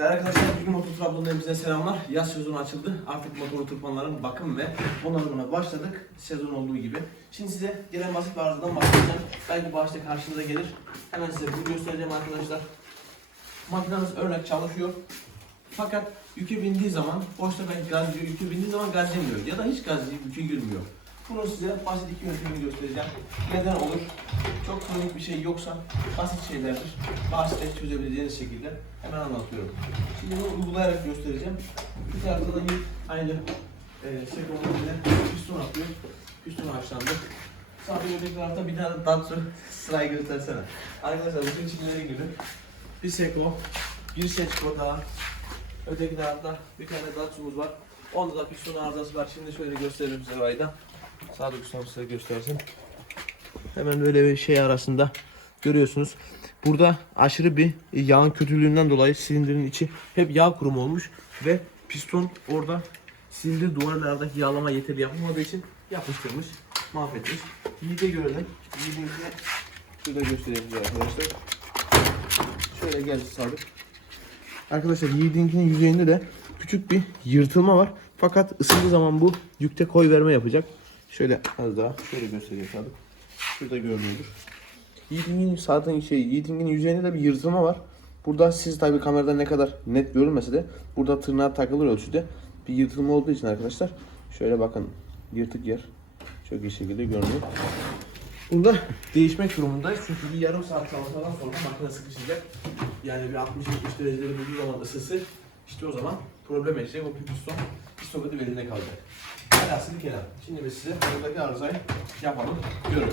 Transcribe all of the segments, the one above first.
Değerli arkadaşlar, bugün Motor Trabzon'dan hepinize selamlar. Yaz sezonu açıldı. Artık motor oturtmanların bakım ve onarımına başladık. Sezon olduğu gibi. Şimdi size gelen basit bir arızadan bahsedeceğim. Belki başta karşınıza gelir. Hemen size bunu göstereceğim arkadaşlar. Makineniz örnek çalışıyor. Fakat yüke bindiği zaman, boşta belki gaz diyor, yüke bindiği zaman gaz yemiyor. Ya da hiç gaz yüke girmiyor. Bunu size basit iki yöntemini göstereceğim. Neden olur? Çok kronik bir şey yoksa basit şeylerdir. Basitle çözebileceğiniz şekilde hemen anlatıyorum. Şimdi bunu uygulayarak göstereceğim. Bir tarafta da bir aynı e, sekonda piston atıyor. Piston açlandı. Sağ bir tarafta bir tane Datsun sırayı göstersene. Arkadaşlar bütün çimleri gibi. Bir seko, bir seçko daha. Öteki tarafta bir tane Datsun'umuz var. Onda da piston arızası var. Şimdi şöyle gösterelim size Vayda. Sadık Ustam size göstersin. Hemen böyle bir şey arasında görüyorsunuz. Burada aşırı bir yağın kötülüğünden dolayı silindirin içi hep yağ kurumu olmuş ve piston orada silindir duvarlardaki yağlama yeterli yapılmadığı için yapıştırmış, mahvetmiş. Yiğit'e görelim. Yiğit'in içine şurada göstereyim arkadaşlar. Şöyle gel Sadık. Arkadaşlar Yiğit'inkinin yüzeyinde de küçük bir yırtılma var. Fakat ısındığı zaman bu yükte koy verme yapacak. Şöyle az daha şöyle göstereyim Sadık. Şurada görünüyordur. Yiğiting'in zaten şey Yiğiting'in yüzeyinde de bir yırtılma var. Burada siz tabi kamerada ne kadar net görünmese de burada tırnağa takılır ölçüde bir yırtılma olduğu için arkadaşlar şöyle bakın yırtık yer çok iyi şekilde görünüyor. Burada değişmek durumundayız çünkü bir yarım saat çalışmadan sonra makine sıkışacak. Yani bir 60-70 dereceleri bulduğu zaman ısısı işte o zaman problem yaşayacak o piston piston ödü elinde kalacak. Velhasıl kelam. Şimdi biz size buradaki arızayı yapalım. Görün.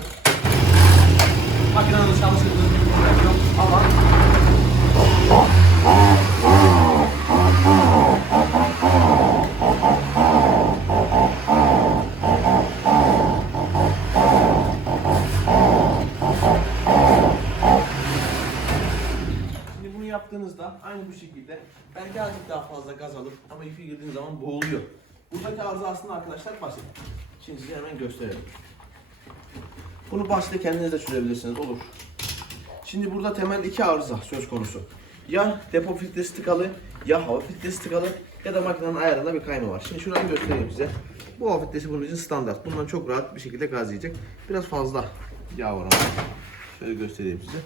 Makinenin çalıştığını bir problem ama Şimdi bunu yaptığınızda aynı bu şekilde belki azıcık daha fazla gaz alıp ama ipi girdiğiniz zaman boğuluyor. Buradaki arıza aslında arkadaşlar basit. Şimdi size hemen gösterelim. Bunu basitle kendiniz de çözebilirsiniz olur. Şimdi burada temel iki arıza söz konusu. Ya depo filtresi tıkalı, ya hava filtresi tıkalı ya da makinenin ayarında bir kayma var. Şimdi şuradan göstereyim size. Bu hava filtresi bunun için standart. Bundan çok rahat bir şekilde gaz yiyecek. Biraz fazla yağ var ama. Şöyle göstereyim size.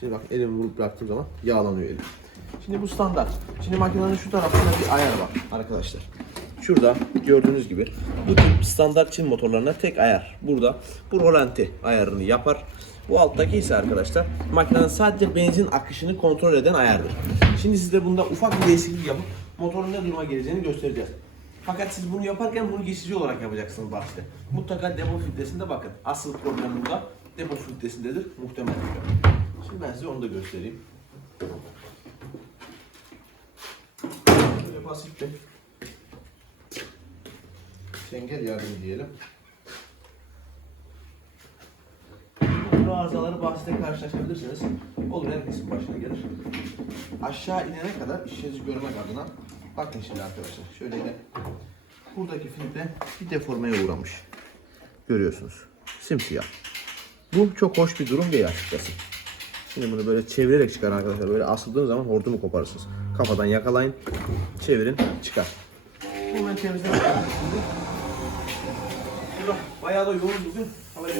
Şimdi bak elimi vurup bıraktığım zaman yağlanıyor elim. Şimdi bu standart. Şimdi makinenin şu tarafında bir ayar var arkadaşlar. Şurada gördüğünüz gibi bu tip standart Çin motorlarına tek ayar. Burada bu rolanti ayarını yapar. Bu alttaki ise arkadaşlar makinenin sadece benzin akışını kontrol eden ayardır. Şimdi size bunda ufak bir değişiklik yapıp motorun ne duruma geleceğini göstereceğiz. Fakat siz bunu yaparken bunu geçici olarak yapacaksınız başta. Mutlaka depo filtresinde bakın. Asıl problem burada depo filtresindedir muhtemelen. Şimdi ben size onu da göstereyim. Böyle basit bir çengel yardım diyelim. Bu arızaları bahsede karşılaşabilirsiniz. Olur herkesin başına gelir. Aşağı inene kadar işinizi görmek adına bakın şimdi arkadaşlar. Şöyle de buradaki filtre bir deformeye uğramış. Görüyorsunuz. Simsiyah. Bu çok hoş bir durum değil açıkçası. Şimdi bunu böyle çevirerek çıkar arkadaşlar. Böyle asıldığınız zaman hortumu koparırsınız. Kafadan yakalayın, çevirin, çıkar. Ben temizlemek. Burada bayağı da yoğun bugün. Havaya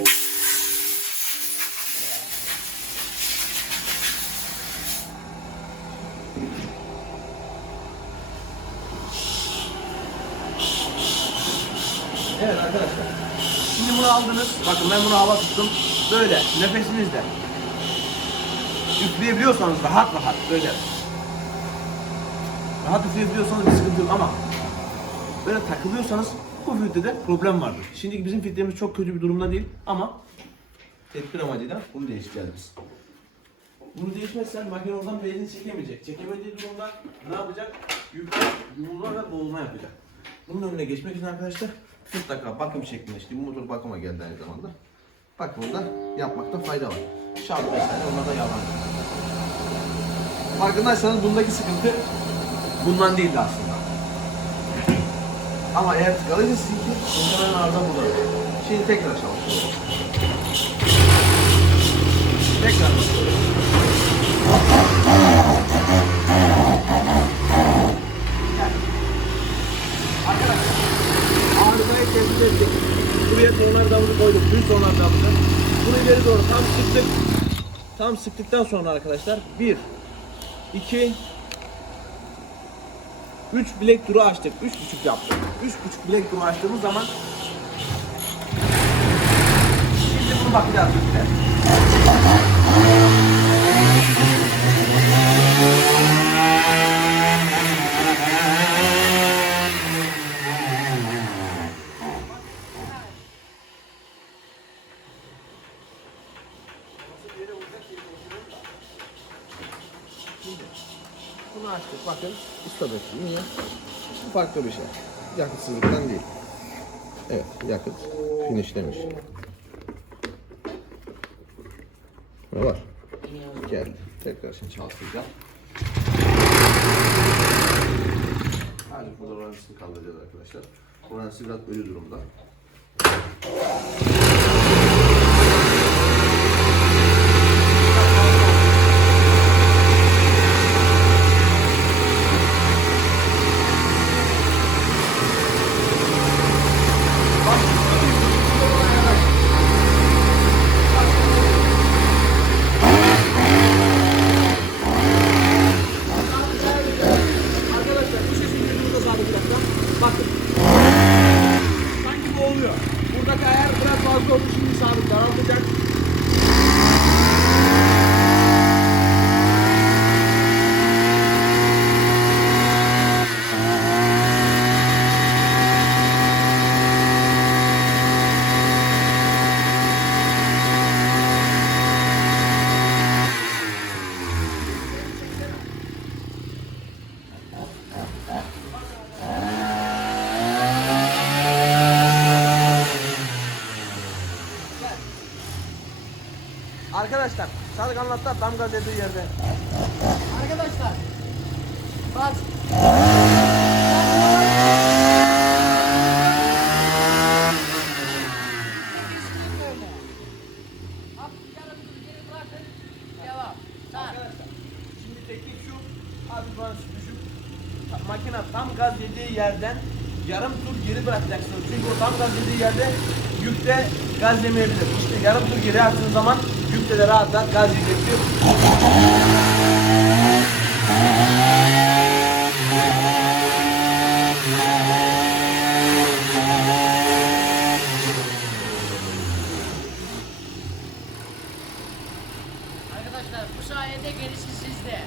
Evet arkadaşlar. Şimdi bunu aldınız. Bakın ben bunu hava tuttum. Böyle nefesinizle. Üfleyebiliyorsanız rahat rahat böyle. Rahat üfleyebiliyorsanız bir sıkıntı yok ama böyle takılıyorsanız bu filtrede problem vardır. Şimdi bizim filtremiz çok kötü bir durumda değil ama tedbir amacıyla bunu değiştireceğiz. Bunu değişmezsen makine oradan benzin çekemeyecek. Çekemediği durumda ne yapacak? Yükle, yumulma ve boğulma yapacak. Bunun önüne geçmek için arkadaşlar mutlaka bakım şeklinde işte bu motor bakıma geldi aynı zamanda. Bakımı da yapmakta fayda var. Şart vesaire onlar da yalan. Farkındaysanız bundaki sıkıntı Bundan değildi aslında. Ama eğer tıkalıysa sizinki muhtemelen arıza bulur. Şimdi tekrar çalışıyorum. Tekrar yani. Arkadaşlar arızayı tespit ettik. Buraya sonar damını koyduk. Dün sonar damını. Bunu ileri doğru tam sıktık. Tam sıktıktan sonra arkadaşlar bir, iki. 3 bilek duru açtık. 3,5 yaptık. 3,5 bilek duru açtığımız zaman Şimdi bunu birlikte. Bunu açtık bakın. Ustadık. Niye? Bu farklı bir şey. Yakıtsızlıktan değil. Evet yakıt finishlemiş. Ne var? Geldi. Tekrar şimdi çalıştıracağım. Sadece burada oranısını kaldıracağız arkadaşlar. Oranısı biraz ölü durumda. Arkadaşlar bu sesin gücünü de sabit dakika. Bakın. Sanki bu oluyor. Buradaki ayar biraz fazla oldu şimdi sabit daraltacak. Arkadaşlar tam gaz dediği yerde. Arkadaşlar. Bak. Makine tam gaz yediği yerden yarım tur geri bırakacaksınız. Çünkü o tam gaz yediği yerde yükte gaz yemeyebilir. İşte yarım tur geri attığınız zaman yükte de rahat rahat gaz yiyecektir. Arkadaşlar bu sayede gerisi sizde.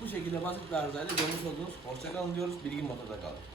Bu şekilde basit bir arızayla görmüş olduğunuz hoşçakalın diyoruz. Bilgi motorda kalın.